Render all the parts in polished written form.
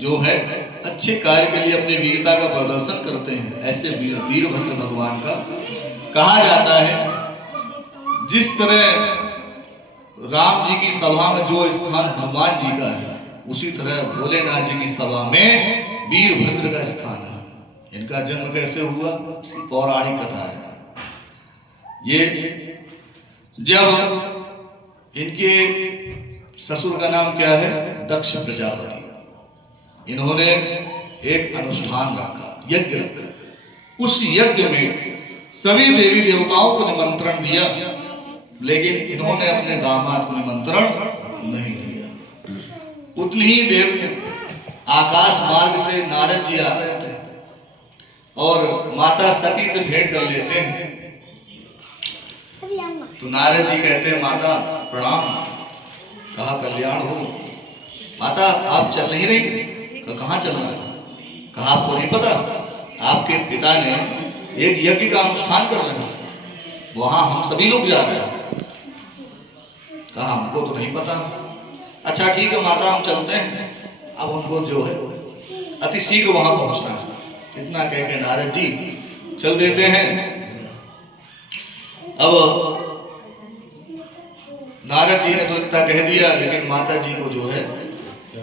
जो है अच्छे कार्य के लिए अपनी वीरता का प्रदर्शन करते हैं, ऐसे वीरभद्र भगवान का कहा जाता है। जिस तरह राम जी की सभा में जो स्थान हनुमान जी का है, उसी तरह भोलेनाथ जी की सभा में वीरभद्र का स्थान है। इनका जन्म कैसे हुआ, इसकी पौराणिक कथा है। ये जब इनके ससुर का नाम क्या है, दक्ष प्रजापति, इन्होंने एक अनुष्ठान रखा, यज्ञ रखा। उस यज्ञ में सभी देवी देवताओं को निमंत्रण दिया, लेकिन इन्होंने अपने दामाद को निमंत्रण नहीं दिया। उतनी ही देर में आकाश मार्ग से नारद जी आ रहे थे और माता सती से भेंट कर लेते हैं। तो नारद जी कहते हैं, माता प्रणाम। कहा कल्याण हो। माता आप चल नहीं रही? कहाँ चलना है? कहा आपको नहीं पता, आपके पिता ने एक यज्ञ का अनुष्ठान कर रहे हैं, वहां हम सभी लोग जा रहे हैं। कहा हमको तो नहीं पता। अच्छा ठीक है माता, हम चलते हैं। अब उनको जो है अति शीघ्र वहां पहुंचना है। इतना कह के नारद जी चल देते हैं। अब नारद जी ने तो इतना कह दिया, लेकिन माता जी को जो है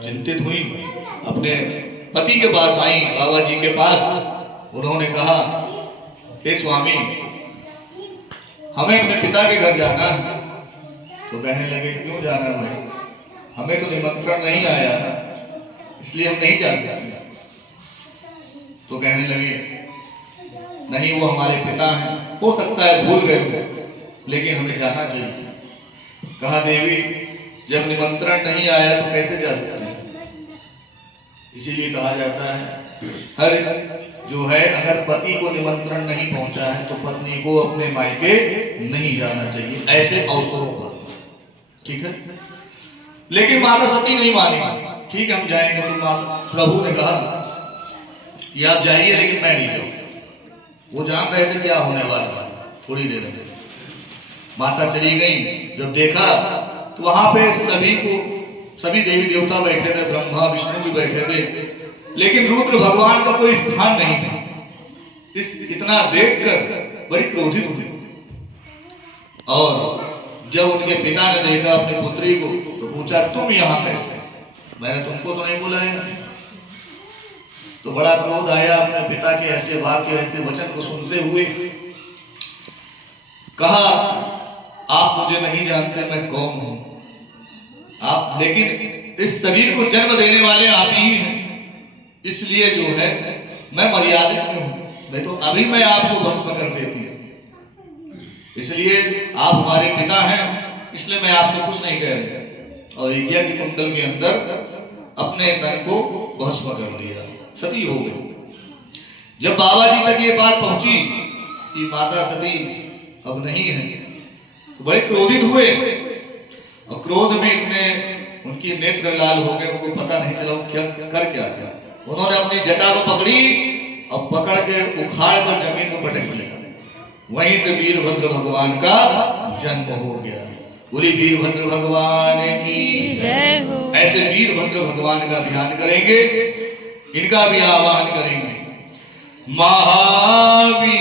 चिंतित हुई, अपने पति के पास आई, बाबा जी के पास। उन्होंने कहा, हे स्वामी, हमें अपने पिता के घर जाना है। तो कहने लगे, क्यों जाना भाई, हमें तो निमंत्रण नहीं आया, इसलिए हम नहीं जा सकते। तो कहने लगे, नहीं वो हमारे पिता हैं, हो सकता है भूल गए, लेकिन हमें जाना चाहिए। कहा देवी, जब निमंत्रण नहीं आया तो कैसे जा सकते हैं? इसीलिए कहा जाता है, हर जो है अगर पति को निमंत्रण नहीं पहुंचा है तो पत्नी को अपने मायके नहीं जाना चाहिए ऐसे अवसरों पर, ठीक है। लेकिन माता सती नहीं मानी। ठीक है हम जाएंगे। तो माता प्रभु ने कहा कि आप जाइए, लेकिन मैं नहीं जाऊंगा। वो जान रहे थे क्या होने वाला है, थोड़ी देर में माता चली गई। जब देखा तो वहां पे सभी देवी देवता बैठे थे, ब्रह्मा विष्णु भी बैठे थे, लेकिन रुद्र भगवान का कोई स्थान नहीं था। इतना देखकर बड़ी क्रोधित हुई। और जब उनके पिता ने देखा अपनी पुत्री को तो पूछा, तुम यहाँ कैसे? मैंने तुमको तो नहीं बुलाया। तो बड़ा क्रोध आया अपने पिता के ऐसे वाक्य, ऐसे वचन को सुनते हुए। कहा, आप मुझे नहीं जानते मैं कौन हूं, आप लेकिन इस शरीर को जन्म देने वाले आप ही हैं, इसलिए जो है मैं मर्यादित हूं, नहीं तो अभी मैं आपको भस्म कर देती हूं। इसलिए आप हमारे पिता हैं, इसलिए मैं आपसे कुछ नहीं कह रही। और यज्ञ कुंडल के अंदर अपने तन को भस्म कर लिया, सती हो गई। जब बाबा जी तक ये बात पहुंची कि माता सती अब नहीं है, तो बड़े क्रोधित हुए। और क्रोध में इतने उनकी नेत्र लाल हो गए, उनको पता नहीं चला क्या कर क्या था। उन्होंने अपनी जटा को पकड़ी और पकड़ के उखाड़ कर जमीन में पटक दिया। वहीं से वीरभद्र भगवान का जन्म हो गया। पूरी वीरभद्र भगवान की जय हो। ऐसे वीरभद्र भगवान का ध्यान करेंगे, इनका भी आह्वान करेंगे। महावीर